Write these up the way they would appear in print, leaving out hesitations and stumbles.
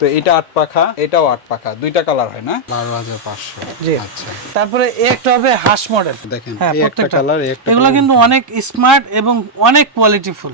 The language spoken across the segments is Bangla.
তো এটা 8 পাখা, এটাও 8 পাখা, দুইটা কালার হয় না? 12,500। জি আচ্ছা, তারপরে এই একটা হবে হাঁস মডেল। দেখেন হ্যাঁ, এই একটা প্রত্যেকটা। কালার, এই একটা এগুলো কিন্তু অনেক স্মার্ট এবং অনেক কোয়ালিটিফুল।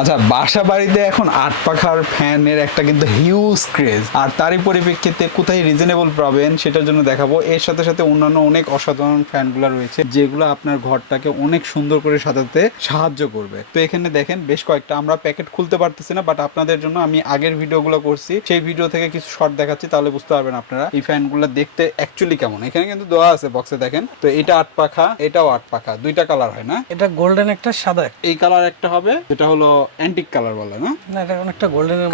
আচ্ছা, বাসা বাড়িতে এখন 8 পাখার ফ্যানের একটা কিন্তু হিউজ ক্রেজ, আর তারই পরিপ্রেক্ষিতে কোথায় রিজনেবল পাবেন সেটার জন্য দেখাবো। এর সাথে সাথে অন্যান্য অনেক অসাধারণ ফ্যানগুলো রয়েছে যেগুলো আপনার ঘরটাকে অনেক সুন্দর করে সাজাতে সাহায্য করবে। তো এখানে দেখেন বেশ কয়েকটা, আমরা প্যাকেট খুলতে পারতেছি না, বাট আপনাদের জন্য আমি আগের ভিডিওগুলো করছি, সেই ভিডিও থেকে কিছু শর্ট দেখাচ্ছি, তাহলে বুঝতে পারবেন আপনারা এই ফ্যানগুলো দেখতে অ্যাকচুয়ালি কেমন। এখানে কিন্তু দেওয়া আছে বক্সে, দেখেন। তো এটা 8 পাখা, এটাও 8 পাখা, দুইটা কালার হয় না? এটা গোল্ডেন একটা, সাদা। এই কালার একটা হবে, যেটা হলো অ্যান্টিক কালার বলে না? না, এটা অনেকটা গোল্ডেনের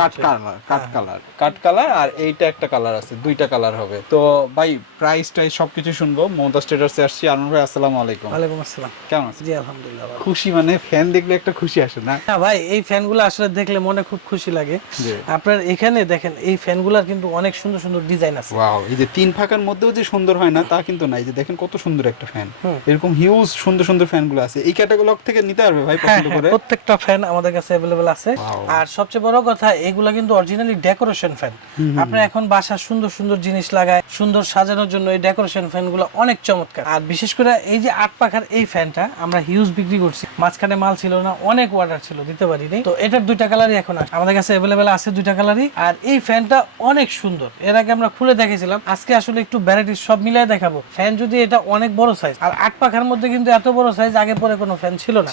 কাট কালার, আর এইটা একটা কালার আছে, দুইটা কালার হবে। তো ভাই প্রাইস টাইস সবকিছু শুনবো। মমতাজ ট্রেডার্সে আসছি। আনন্দ ভাই, আসসালামু আলাইকুম। ওয়ালাইকুম আসসালাম। কেমন আছেন? জি আলহামদুলিল্লাহ ভালো। খুশি মানে ফ্যান দেখলে একটা খুশি আসে না? হ্যাঁ ভাই, এই ফ্যানগুলো আসলে দেখলে মনে খুব খুশি লাগে। জি। আপনার এখানে দেখেন এই ফ্যানগুলোর কিন্তু অনেক সুন্দর সুন্দর ডিজাইন আছে। ওয়াও, এই যে 3 ফাঁকার মধ্যেও যে সুন্দর হয় না তা কিন্তু নাই। যে দেখেন কত সুন্দর একটা ফ্যান, এরকম হিউজ সুন্দর সুন্দর ফ্যানগুলো আছে। এই ক্যাটাগরি থেকে নিতে পারবে ভাই পছন্দ করে? প্রত্যেকটা ফ্যান আমাদের কাছে अवेलेबल আছে। আর সবচেয়ে বড় কথা, এগুলা কিন্তু অরিজিনালি ডেকোরেশন ফ্যান। আপনি এখন বাসার সুন্দর সুন্দর জিনিস লাগায় সুন্দর সাজানোর জন্য এই ডেকোরেশন ফ্যানগুলো অনেক চমৎকার। আর বিশেষ করে এই যে 8 পাখার এই ফ্যানটা আমরা হিউজ বিক্রি করছি। মাঝখানে মাল ছিল না, অনেক অর্ডার ছিল, দিতে পারিনি। তো এটার দুইটা কালারই এখন আমাদের কাছে अवेलेबल আছে, দুইটা কালারই। আর এই ফ্যানটা অনেক সুন্দর, এর আগে আমরা খুলে দেখেছিলাম, আজকে আসলে একটু ভ্যারাইটি সব মিলিয়ে দেখাবো। ফ্যান যদি এটা অনেক বড় সাইজ, আর 8 পাখার মধ্যে কিন্তু এত বড় সাইজ আগে পরে কোনো ফ্যান ছিল না।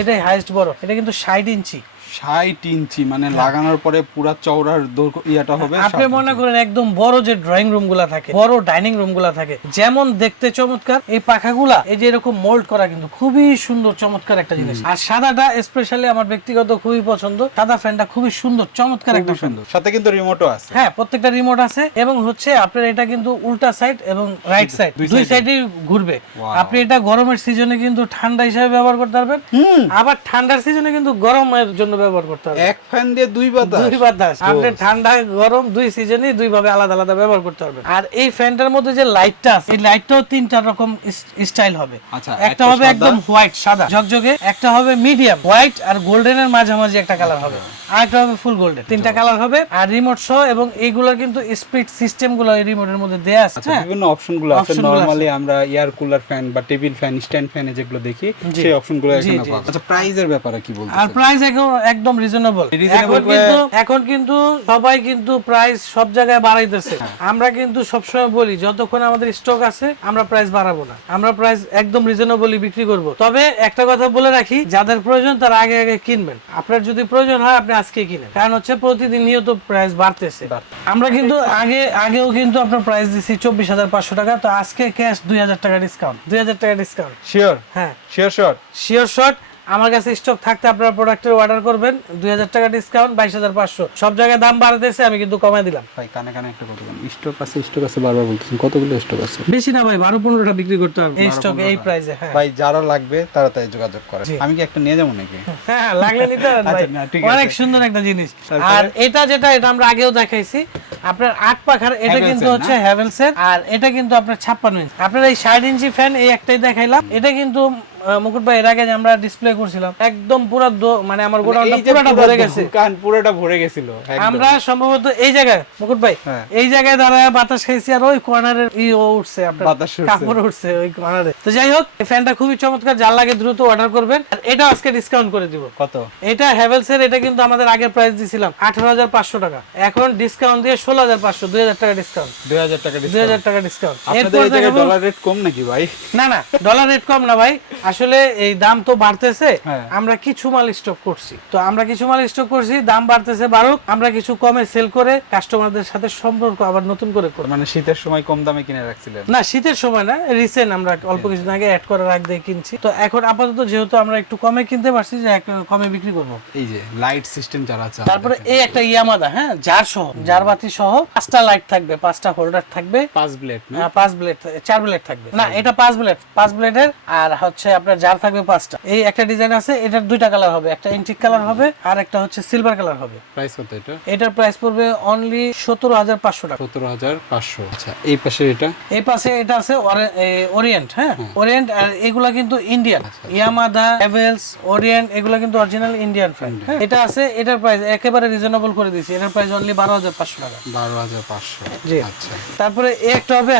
এটাই হাইয়েস্ট বড়। এটা কিন্তু 60 ইঞ্চি। 60 ইঞ্চি মানে লাগানোর পরে পুরো চওড়ার ইয়াটা হবে। আপনি মনে করেন একদম বড় যে ড্রয়িং রুম গুলা থাকে, বড় ডাইনিং রুম গুলা থাকে, যেমন দেখতে চমৎকার এই পাখাগুলা, এই যে এরকম মোল্ড করা, কিন্তু খুবই সুন্দর চমৎকার একটা জিনিস। আর সাদাটা স্পেশালি আমার ব্যক্তিগত খুবই পছন্দ। সাদা ফ্যানটা খুবই সুন্দর চমৎকার একটা ফ্যান। সাথে কিন্তু রিমোটও আছে। হ্যাঁ, প্রত্যেকটা রিমোট আছে। এবং হচ্ছে আপনার এটা কিন্তু উল্টা সাইড এবং রাইট সাইড, দুই সাইডেই ঘুরবে। আপনি এটা গরমের সিজনে কিন্তু ঠান্ডা হিসেবে ব্যবহার করতে পারবেন, আবার ঠান্ডার সিজনে কিন্তু গরমের জন্য ব্যবহার করতে পারবেন। এক ফ্যান দিয়ে দুই বাতাস। আপনি ঠান্ডা গরম দুই সিজনই দুই ভাবে আলাদা আলাদা ব্যবহার করতে পারবেন। আর এই ফ্যানটার মধ্যে যে লাইটটা আছে, এই লাইটটাও 3টা রকম স্টাইল হবে। আচ্ছা, একটা হবে একদম হোয়াইট সাদা ঝকঝকে, একটা হবে মিডিয়াম হোয়াইট আর গোল্ডেনের মাঝামাঝি একটা কালার হবে, আর একটা হবে ফুল গোল্ডেন। 3টা কালার হবে। আর রিমোট সহ, এবং এইগুলোর কিন্তু স্পিড সিস্টেম গুলো এই রিমোটের মধ্যে দেয়া আছে। বিভিন্ন অপশনগুলো আছে। নরমালি আমরা এয়ার কুলার ফ্যান বা টেবিল ফ্যান, স্ট্যান্ড ফ্যানে যেগুলো দেখি, সেই অপশনগুলো এখানে পাওয়া যায়। আচ্ছা, প্রাইসের ব্যাপারে কি বলতেছেন? আর প্রাইস একদম রিজনেবল। এখন কিন্তু সবাই কিন্তু প্রাইস সব জায়গায় বাড়াইতেছে। আমরা কিন্তু সবসময় বলি, যতক্ষণ আমাদের স্টক আছে আমরা প্রাইস বাড়াবো না, আমরা প্রাইস একদম রিজনেবলি বিক্রি করব। তবে একটা কথা বলে রাখি, যাদের প্রয়োজন তারা আগে আগে কিনবেন। আপনার যদি প্রয়োজন হয় আপনি আজকে কিনেন, কারণ হচ্ছে প্রতিদিন নিয়ত প্রাইস বাড়তেছে। আমরা কিন্তু আগেও কিন্তু আপনার প্রাইস দিছি 24,500 টাকা। তো আজকে ক্যাশ 2,000 টাকা ডিসকাউন্ট। 2,000 টাকা ডিসকাউন্ট শিওর? হ্যাঁ শিওর শট। আমার কাছে স্টক থাকতে আপনারা প্রোডাক্টের অর্ডার করবেন। 2,000 টাকা ডিসকাউন্ট, 22,500। সব জায়গায় দাম বাড়তেছে, আমি কিন্তু কমাই দিলাম। ভাই কানে একটা কথা বলেন, স্টক আছে বারবার বলতেছেন, কতগুলো স্টক আছে? বেশি না ভাই, 12-15টা বিক্রি করতে হবে এই স্টক এই প্রাইসে। হ্যাঁ ভাই, যারা লাগবে তাড়াতাড়ি যোগাযোগ করেন। আমি কি একটা নিয়ে যাবো নাকি? হ্যাঁ, লাগলে নিতে পারেন ভাই, অনেক সুন্দর একটা জিনিস। আর এটা যেটা আমরা আগেও দেখাইছি, আপনার 8 পাখার, এটা কিন্তু হচ্ছে হ্যাভেলসের। আর এটা কিন্তু আপনার 56 ইঞ্চি। আপনার এই 60 ইঞ্চি ফ্যান এই একটাই দেখাইলাম। এটা কিন্তু মুকুট ভাই এর আগে আমরা ডিসপ্লে করছিলাম, একদম পুরো মানে আমার গোডাউনটা পুরোটা ভরে গেছে, পুরোটা ভরে গেছিল। আমরা সম্ভবত এই জায়গায় মুকুট ভাই এই জায়গায় দাঁড়ায় বাতাস খাইছি, আর ওই কর্নারের উঠছে, আপনার কাপড় উঠছে ওই কর্নারে। তো যাই হোক, এই ফ্যানটা খুবই চমৎকার, যার লাগে দ্রুত অর্ডার করবেন। আর এটা আজকে ডিসকাউন্ট করে দিব। কত? এটা হ্যাভেলসের, এটা কিন্তু আমাদের আগের প্রাইস দিছিলাম 18,500 টাকা, এখন ডিসকাউন্ট দিয়ে 16,500, 2,000 টাকা ডিসকাউন্ট। 2,000 টাকা ডিসকাউন্ট। ডিসকাউন্ট। আপনাদের এই জায়গায় ডলার রেট কম নাকি ভাই? না, ডলার রেট কম না ভাই, আসলে এই দাম তো বাড়তেছে, হ্যাঁ। আমরা কিছু মাল স্টক করছি, তো আমরা কিছু মাল স্টক করছি, দাম বাড়তেছে বাড়ুক, আমরা কিছু কমে সেল করে কাস্টমারদের সাথে সম্পর্ক আবার নতুন করে করব। মানে শীতের সময় কম দামে কিনে রাখছিলেন? না, শীতের সময় না, রিসেন্ট আমরা অল্প কিছুদিন আগে অ্যাড করার আগ দিয়ে কিনছি। তো এখন আপাতত যেহেতু আমরা একটু কমে কিনতে পারছি, যে কমে বিক্রি করব। এই যে লাইট সিস্টেম যারা চান, তারপরে এই একটা ইয়ামাদা, হ্যাঁ, জার সহ, জার বাতি সহ 5টা লাইট থাকবে, 5টা হোল্ডার থাকবে, 5 ব্লেড না? 5 ব্লেড, 4 ব্লেড থাকবে না, এটা 5 ব্লেডের, আর হচ্ছে আপনার জার থাকবে 5টা। এই একটা ডিজাইন আছে, এটার 2টা কালার হবে, একটা এন্টিক কালার হবে আর একটা হচ্ছে সিলভার কালার হবে। প্রাইস কত এটা? এটার প্রাইস পড়বে অনলি 17,500 টাকা। 17,500। আচ্ছা, এই পাশে এটা? এই পাশে এটা আছে ওরিয়েন্ট, হ্যাঁ, ওরিয়েন্ট। আর এগুলা কিন্তু ইন্ডিয়ান, ইয়ামাদা, হ্যাভেলস, ওরিয়েন্ট, এগুলা কিন্তু অরিজিনাল ইন্ডিয়ান ফ্যান। এটা আছে, এটার প্রাইস একেবারে রিজনেবল করে দিয়েছি, এটার প্রাইস অনলি 12,500 টাকা। 12,500। জি। আচ্ছা, তারপরে এই একটা হবে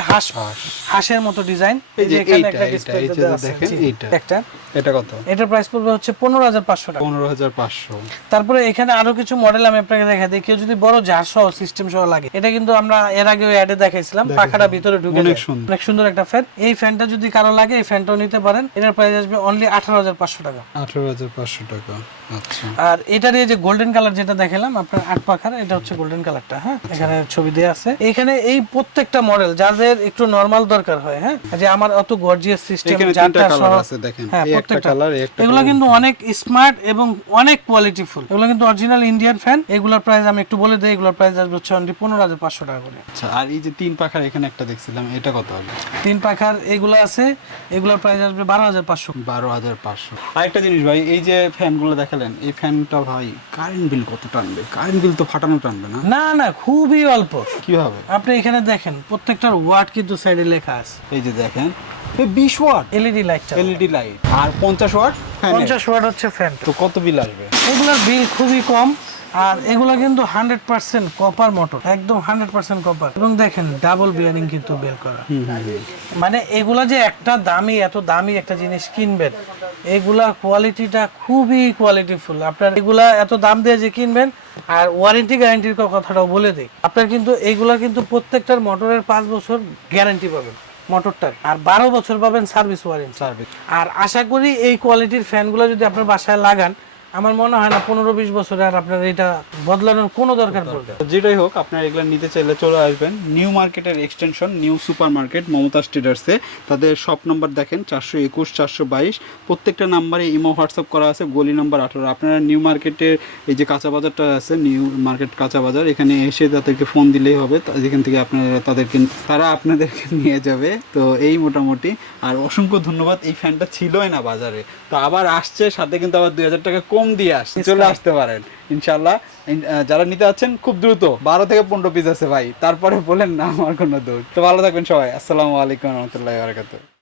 হাঁসের মতো ডিজাইন, এই যে এখানে একটা ডিসপ্লে দেওয়া আছে, দেখেন এইটা। একটা, এটা কত? এটার প্রাইস পড়বে হচ্ছে 15,500 টাকা। 15,500। তারপরে এখানে আরো কিছু মডেল আমি আপনাকে দেখাই দিই, কেউ যদি বড় জার সহ সিস্টেম সহ লাগে, এটা কিন্তু আমরা এর আগে অ্যাডে দেখাইছিলাম, পাখাটা ভিতরে ঢুকে অনেক যায়, সুন্দর। অনেক সুন্দর একটা ফ্যান। এই ফ্যানটা যদি কারো লাগে, এই ফ্যানটাও নিতে পারেন, এটার প্রাইস আসবে অনলি 18,500 টাকা। 18,500 টাকা। আচ্ছা, আর এটার এই যে গোল্ডেন কালার যেটা দেখালাম আপনার 8 পাখার, এটা হচ্ছে গোল্ডেন কালারটা, হ্যাঁ, এখানে ছবি দেয়া আছে। এখানে এই প্রত্যেকটা মডেল যাদের একটু নরমাল দরকার হয়, হ্যাঁ, যে আমার অত গর্জিয়াস সিস্টেম, এখানে তিনটা কালার আছে দেখেন, হ্যাঁ, এই একটা প্রত্যেকটা কালার, এই একটা এগুলো কিন্তু অনেক স্মার্ট এবং অনেক কোয়ালিটিফুল, এগুলো কিন্তু অরিজিনাল ইন্ডিয়ান ফ্যান। এগুলোর প্রাইস আমি একটু বলে দেই, এগুলোর প্রাইস আসবে হচ্ছে অনলি 15,500 টাকা করে। আচ্ছা, আর এই যে 3 পাখার এখানে একটা দেখছিলাম, এটা কত হবে? 3 পাখার এগুলো আছে, এগুলোর প্রাইস আসবে 12,500। 12,500। আরেকটা জিনিস ভাই, এই যে ফ্যানগুলো দেখালেন, এই ফ্যানটা ভাই কারেন্ট বিল কত টানবে? কারেন্ট বিল তো ফাটানো টানবে না? না না, খুবই অল্প। কিভাবে? আপনি এখানে দেখেন প্রত্যেকটার ওয়াট কিন্তু সাইডে লেখা আছে, এই যে দেখেন, এই 20 watt LED light, LED light, আর 50 ওয়াট ফ্যান। 50 ওয়াট হচ্ছে ফ্যান। তো কত বিল আসবে? এগুলোর বিল খুবই কম, আর এগুলো কিন্তু 100% কপার মোটর, একদম 100% কপার, এবং দেখেন ডাবল বিয়ারিং কিন্তু বেল করা। মানে এগুলা যে একটা দামি, এত দামি একটা জিনিস কিনবেন, এগুলা কোয়ালিটিটা খুবই কোয়ালিটিফুল। আপনার এগুলা এত দাম দিয়ে যে কিনবেন, আর ওয়ারেন্টি গ্যারান্টির কথাটাও বলে দিই, আপনার কিন্তু এইগুলা কিন্তু প্রত্যেকটার মোটরের 5 বছর গ্যারান্টি পাবেন মোটরটার, আর 12 বছর পাবেন সার্ভিস ওয়ারেন্টি। আর আশা করি এই কোয়ালিটির ফ্যানগুলো যদি আপনার বাসায় লাগান, আমার মনে হয় না 15-20 বছরে আর আপনার এটা বদলানোর কোনো দরকার পড়বে। যেটাই হোক, আপনারা এগুলো নিতে চাইলে চলে আসবেন নিউ মার্কেটের extension new super market Momtaz ট্রেডার্সে। তাদের শপ নাম্বার দেখেন 421 422, প্রত্যেকটা নাম্বারে ইমো হোয়াটসঅ্যাপ করা আছে, গলি নাম্বার 18। আপনারা নিউ মার্কেটের এই যে কাঁচা বাজারটা আছে, নিউ মার্কেট কাঁচা বাজার, এখানে এসে তাদেরকে ফোন দিলেই হবে, যেখান থেকে তারা আপনাদেরকে নিয়ে যাবে। তো এই মোটামুটি, আর অসংখ্য ধন্যবাদ। এই ফ্যানটা ছিলই না বাজারে, তো আবার আসছে, সাথে কিন্তু আবার 2,000 টাকা কম দিয়ে আসছে, চলে আসতে পারেন ইনশাল্লাহ। যারা নিতে যাচ্ছেন খুব দ্রুত, 12 থেকে 15 পিস আছে ভাই, তারপরে বলেন না আমার কোনো দোষ। তো ভালো থাকবেন সবাই, আসসালামু আলাইকুম রহমতুল্লাহি ওয়া বারাকাতুহু।